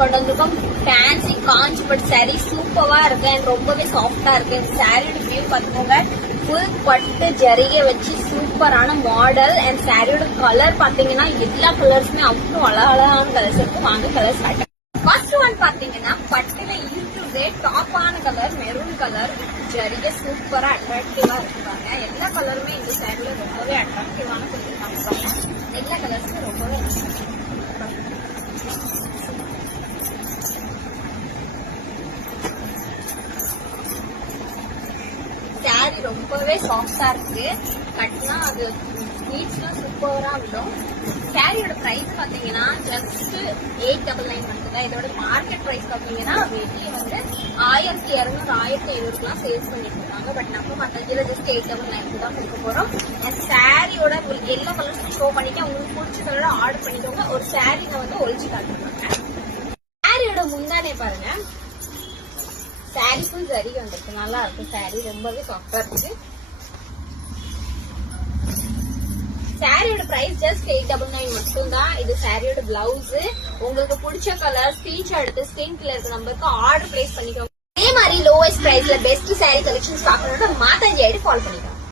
கொண்டு வந்திருக்கோம் fancy காஞ்சிபட் sorry சூப்பரா இருக்கு அண்ட் ரொம்பவே சாஃப்டா இருக்கு. இந்த சாரியோட வியூ பாத்துக்கோங்க. ஃபுல் பட்டு ஜரிகை வச்சு சூப்பரான மாடல் அண்ட் சாரியோட கலர் பாத்தீங்கன்னா எல்லா கலர்ஸுமே அவ்வளவு அழகான கலர்ஸ் இருக்கு. வாங்க கலர் ஸ்டார்ட். ஃபர்ஸ்ட் ஒன் பாத்தீங்கன்னா பட்டுல இருக்கிறதே டாப்பான கலர் மெரூன் கலர் ஜரிகை சூப்பரா அட்ராக்டிவா இருக்காங்க. எல்லா கலருமே இந்த சாரியில ரொம்பவே அட்ராக்டிவான கொடுத்துருக்காங்க. எல்லா கலர்ஸுமே ரொம்பவே சாரி ரொம்பவே சாஃப்டா இருக்கு. கட்டினா அது ஸ்வீட்ஸ்லாம் சூப்பரா விடும். சாரியோட பிரைஸ் பாத்தீங்கன்னா ஜஸ்ட் 899 மட்டும் தான். இதோட மார்க்கெட் பிரைஸ் பாத்தீங்கன்னா வெளியே வந்து 1200 1500 சேல்ஸ் பண்ணிட்டு இருக்காங்க. பட் நம்ம மத்தியில ஜஸ்ட் 899 தான் கொடுக்க போறோம். அண்ட் சாரியோட உங்களுக்கு எல்லா கலர்ஸும் ஷோ பண்ணிட்டு உங்களுக்கு பிடிச்ச கலரோட ஆர்டர் பண்ணிக்கோங்க. ஒரு சாரி நான் வந்து ஒழிச்சு காட்டுறாங்க. சாரியோட முந்தானே பாருங்க. சாரி ஃபுல் ஜரிகை வந்துருக்கு. நல்லா இருக்கு. சாரி ரொம்பவே சாஃப்டா இருக்கு. சாரியோட பிரைஸ் ஜஸ்ட் 899 மட்டும் தான். இது சாரியோட பிளவுஸ். உங்களுக்கு பிடிச்ச கலர் ஸ்கிரீன்ஷாட் எடுத்து ஸ்கிரீன் கீழ இருக்க நம்பருக்கு ஆர்டர் பிளேஸ் பண்ணிக்கோங்க. இதே மாதிரி லோவஸ்ட் பிரைஸ்ல பெஸ்ட் சாரி கலெக்ஷன்ஸ் பார்க்கணும்னா மாதாஜி ஐடி ஃபாலோ பண்ணிக்கோங்க.